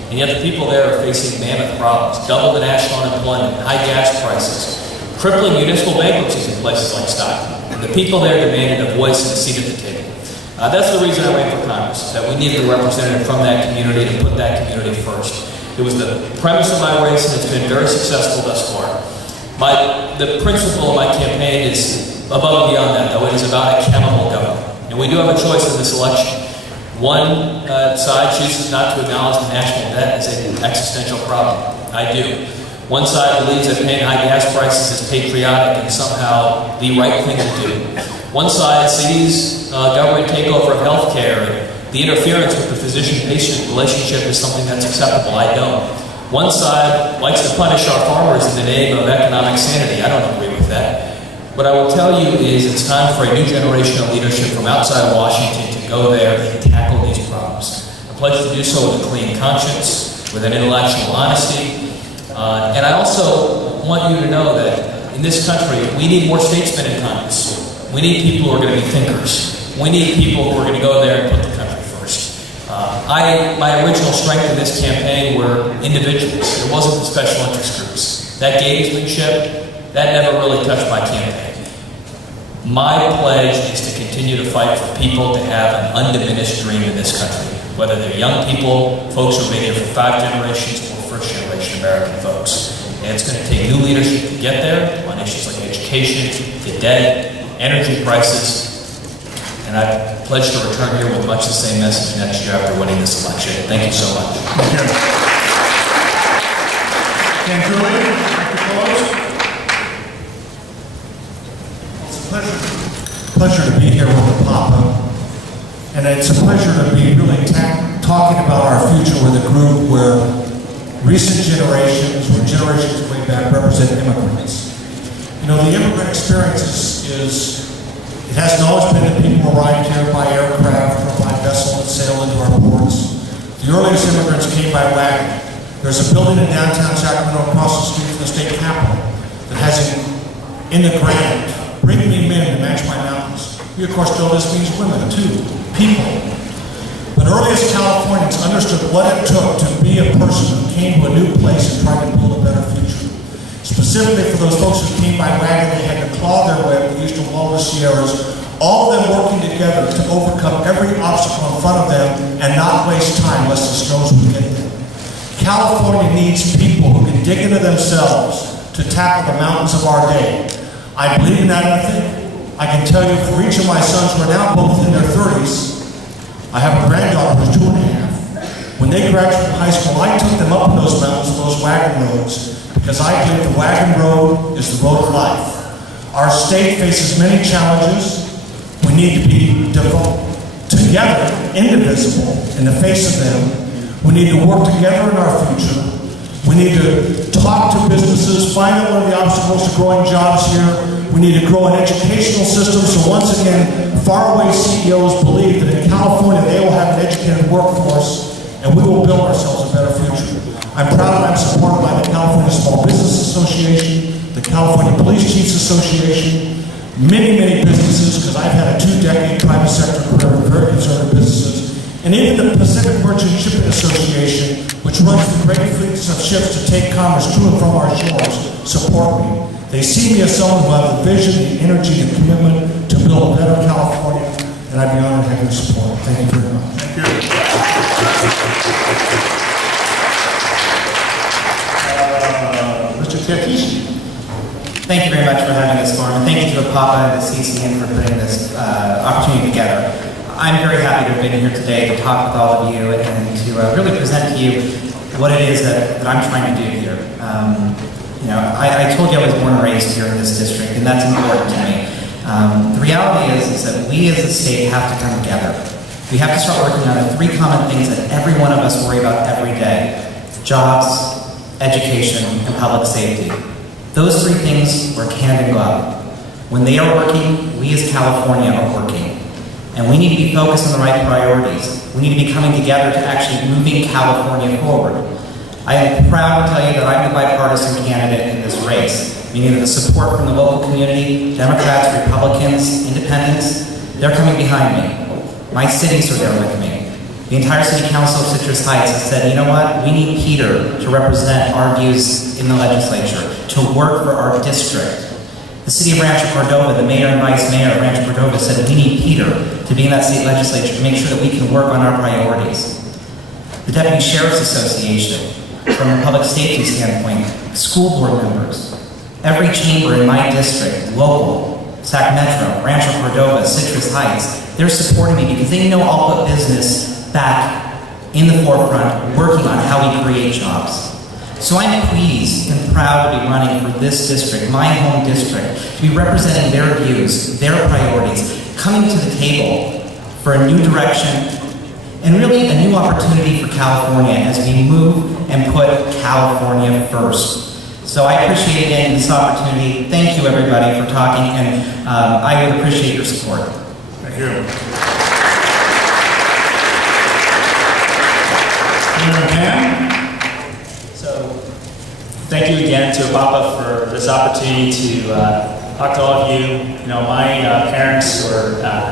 And yet the people there are facing mammoth problems, double the national unemployment, high gas prices, crippling municipal bankruptcies in places like Stockton. And the people there demanded a voice and a seat at the table. That's the reason I ran for Congress, that we needed a representative from that community to put that community first. It was the premise of my race, and it's been very successful thus far. The principle of my campaign is above and beyond that, though. It is about accountable government. And we do have a choice in this election. One side chooses not to acknowledge the national debt as an existential problem. I do. One side believes that paying high gas prices is patriotic and somehow the right thing to do. One side sees government takeover of health care and the interference with the physician-patient relationship is something that's acceptable. I don't. One side likes to punish our farmers in the name of economic sanity. I don't agree with that. What I will tell you is it's time for a new generation of leadership from outside of Washington to go there and tackle these problems. I pledge to do so with a clean conscience, with an intellectual honesty. And I also want you to know that in this country, we need more statesmen in Congress. We need people who are going to be thinkers. We need people who are going to go there and put the country first. My original strength in this campaign were individuals. It wasn't the special interest groups. That gamesmanship, that never really touched my campaign. My pledge is to continue to fight for people to have an undiminished dream in this country, whether they're young people, folks who have been here for 5 generations, or first-generation American folks. And it's going to take new leadership to get there on issues like education, the debt, energy prices. And I pledge to return here with much the same message next year after winning this election. Thank you so much. Thank you. Dan Cooley, to close. It's a pleasure to be here with APAPA, and it's a pleasure to be really talking about our future with a group where recent generations, or generations way back, represent immigrants. You know, the immigrant experience it hasn't always been that people arrived here by aircraft or by vessel that sail into our ports. The earliest immigrants came by wagon. There's a building in downtown Sacramento across the street from the state capitol that has in the granite, "Bring me men to match my mountains." We, of course, know this means women, too, people. But earliest Californians understood what it took to be a person who came to a new place and tried to build a better future. Specifically for those folks who came by wagon, they had to claw their way up the eastern wall of the Sierras, all of them working together to overcome every obstacle in front of them and not waste time lest the snows would get them. California needs people who can dig into themselves to tackle the mountains of our day. I believe in that ethic. I can tell you for each of my sons who are now both in their 30s, I have a granddaughter who's 2.5. When they graduated from high school, I took them up those mountains, those wagon roads, because I think the wagon road is the road of life. Our state faces many challenges. We need to be together, indivisible, in the face of them. We need to work together in our future. We need to talk to businesses, find out what are the obstacles to growing jobs here. We need to grow an educational system so once again, faraway CEOs believe that in California they will have an educated workforce and we will build ourselves a better future. I'm proud that I'm supported by the California Small Business Association, the California Police Chiefs Association, many businesses, because I've had a 2-decade private sector career with very conservative businesses, and even the Pacific Merchant Shipping Association, which runs the great fleets of ships to take commerce to and from our shores, support me. They see me as someone who has the vision, the energy, the commitment to build a better California, and I'd be honored to have your support. Thank you very much. Thank you. Mr. Tatis. Thank you very much for having this forum, and thank you to APAPA and the CCN for putting this opportunity together. I'm very happy to have been here today to talk with all of you and to really present to you what it is that I'm trying to do here. I told you I was born and raised here in this district, and that's important to me. The reality is that we as a state have to come together. We have to start working on the 3 common things that every one of us worry about every day: jobs, education, and public safety. Those 3 things work hand in glove. When they are working, we as California are working. And we need to be focused on the right priorities. We need to be coming together to actually moving California forward. I am proud to tell you that I'm the bipartisan candidate in this race, meaning that the support from the local community, Democrats, Republicans, Independents, they're coming behind me. My cities are there with me. The entire City Council of Citrus Heights has said, you know what, we need Peter to represent our views in the legislature, to work for our district. The City of Rancho Cordova, the mayor and vice mayor of Rancho Cordova said we need Peter to be in that state legislature to make sure that we can work on our priorities. The Deputy Sheriff's Association, from a public safety standpoint, school board members, every chamber in my district, local, Sacramento, Rancho Cordova, Citrus Heights, they're supporting me because they know I'll put business back in the forefront, working on how we create jobs. So I'm pleased and proud to be running for this district, my home district, to be representing their views, their priorities, coming to the table for a new direction and really a new opportunity for California as we move and put California first. So I appreciate again this opportunity. Thank you everybody for talking, and I would appreciate your support. Thank you. So, thank you again to APAPA for this opportunity to talk to all of you. You know, my parents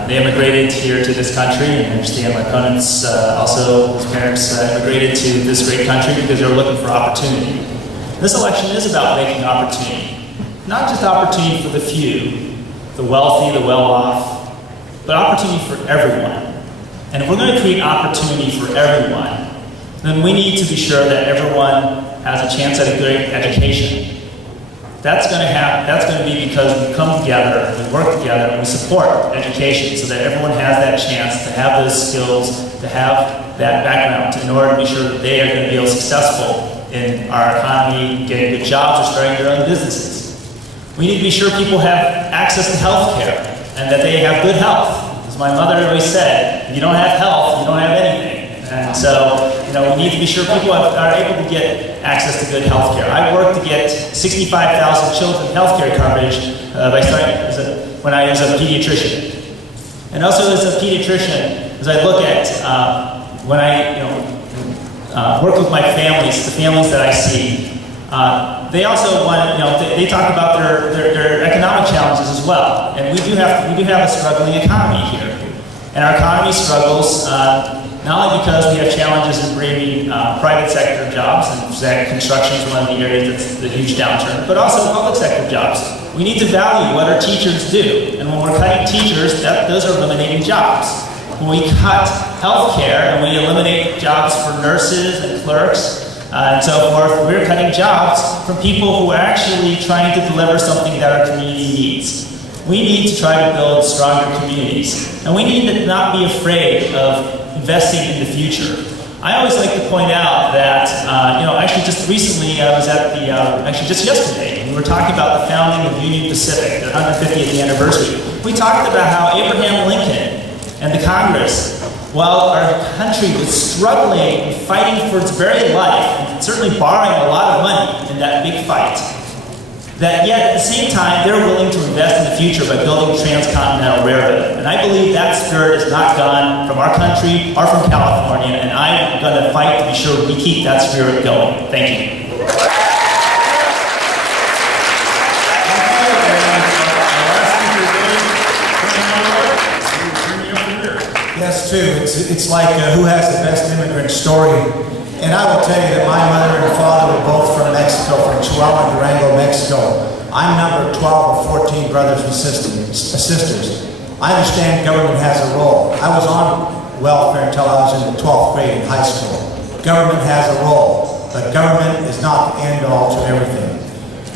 they immigrated here to this country, and I understand my opponents also, his parents immigrated to this great country because they were looking for opportunity. This election is about making opportunity, not just opportunity for the few, the wealthy, the well-off, but opportunity for everyone. And if we're going to create opportunity for everyone, then we need to be sure that everyone has a chance at a great education. That's going to be because we come together, we work together, and we support education so that everyone has that chance to have those skills, to have that background in order to be sure that they are going to be able to be successful in our economy, getting good jobs, or starting their own businesses. We need to be sure people have access to health care and that they have good health. As my mother always said, if you don't have health, you don't have anything. And so, you know, we need to be sure people are able to get access to good health care. I worked to get 65,000 children health care coverage by starting when I was a pediatrician. And also as a pediatrician, as I look at when I work with my families, the families that I see, they also want, they talk about their economic challenges as well. And we do have a struggling economy here. And our economy struggles not only because we have challenges in bringing private sector jobs, and construction is one of the areas that's the huge downturn, but also public sector jobs. We need to value what our teachers do. And when we're cutting teachers, those are eliminating jobs. When we cut health care and we eliminate jobs for nurses and clerks and so forth, we're cutting jobs from people who are actually trying to deliver something that our community needs. We need to try to build stronger communities. And we need to not be afraid of investing in the future. I always like to point out that, actually just recently, I was at just yesterday, we were talking about the founding of Union Pacific, their 150th anniversary. We talked about how Abraham Lincoln and the Congress, while our country was struggling and fighting for its very life, and certainly borrowing a lot of money in that big fight, that yet at the same time they're willing to invest in the future by building a transcontinental railroad. And I believe that spirit is not gone from our country or from California, and I'm going to fight to be sure we keep that spirit going. Thank you. Yes, too. It's like who has the best immigrant story. And I will tell you that my mother and father were both from Mexico, from Chihuahua, Durango, Mexico. I'm number 12 of 14 brothers and sisters. I understand government has a role. I was on welfare until I was in the 12th grade in high school. Government has a role, but government is not the end all to everything.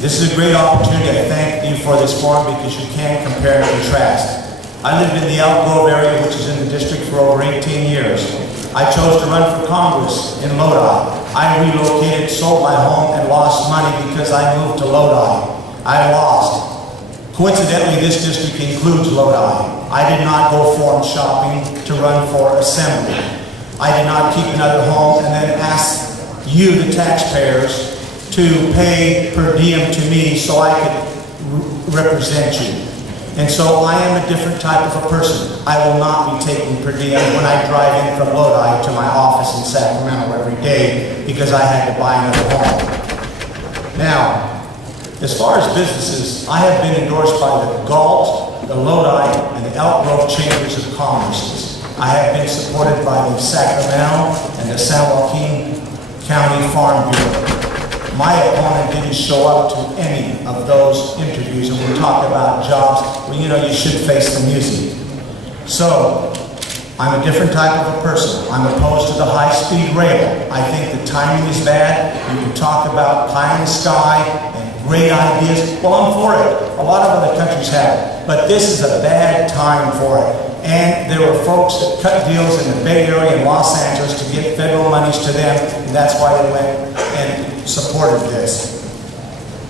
This is a great opportunity. I thank you for this forum because you can compare and contrast. I lived in the Elk Grove area, which is in the district, for over 18 years. I chose to run for Congress in Lodi. I relocated, sold my home, and lost money because I moved to Lodi. I lost. Coincidentally, this district includes Lodi. I did not go forum shopping to run for assembly. I did not keep another home and then ask you, the taxpayers, to pay per diem to me so I could represent you. And so I am a different type of a person. I will not be taking per diem when I drive in from Lodi to my office in Sacramento every day because I had to buy another home. Now, as far as businesses, I have been endorsed by the Galt, the Lodi, and the Elk Grove Chambers of Commerce. I have been supported by the Sacramento and the San Joaquin County Farm Bureau. My opponent didn't show up to any of those interviews, and we talk about jobs. Well, you know, you should face the music. So, I'm a different type of a person. I'm opposed to the high-speed rail. I think the timing is bad. You can talk about pie in the sky and great ideas. Well, I'm for it. A lot of other countries have it. But this is a bad time for it. And there were folks that cut deals in the Bay Area and Los Angeles to get federal monies to them, and that's why they went and supported this.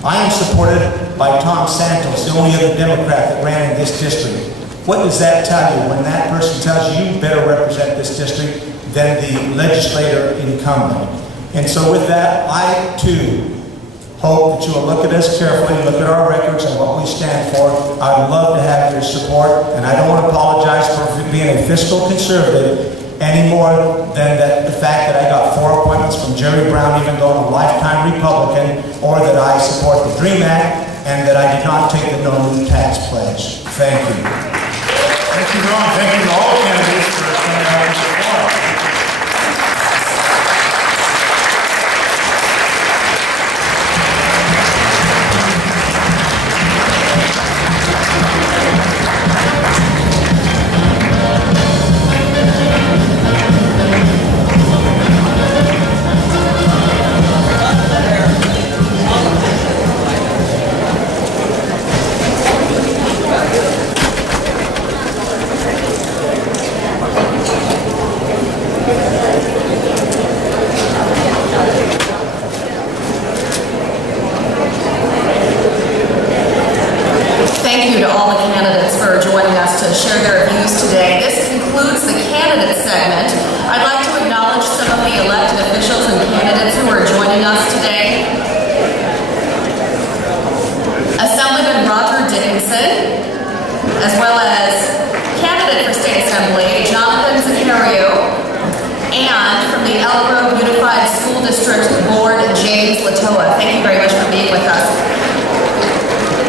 I am supported by Tom Santos, the only other Democrat that ran in this district. What does that tell you when that person tells you you better represent this district than the legislator incumbent? And so with that, I too hope that you will look at us carefully, look at our records and what we stand for. I would love to have your support, and I don't want to apologize for being a fiscal conservative any more than the fact that I got 4 appointments from Jerry Brown, even though I'm a lifetime Republican, or that I support the DREAM Act, and that I did not take the no new tax pledge. Thank you. Thank you, Ron. Thank you to all candidates for coming out to support. Thank you to all the candidates for joining us to share their views today. This concludes the candidate segment. I'd like to acknowledge some of the elected officials and candidates who are joining us today. Assemblyman Roger Dickinson, as well as candidate for State Assembly, Jonathan Zaccario, and from the Elk Grove Unified School District Board, James Latoa. Thank you very much for being with us.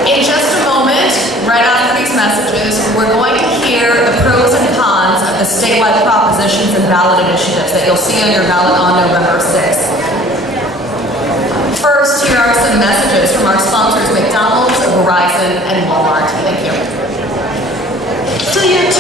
In just a moment, right after these messages, we're going to hear the pros and cons of the statewide propositions and ballot initiatives that you'll see on your ballot on November 6th. First, here are some messages from our sponsors, McDonald's, Verizon, and Walmart. Thank you. So your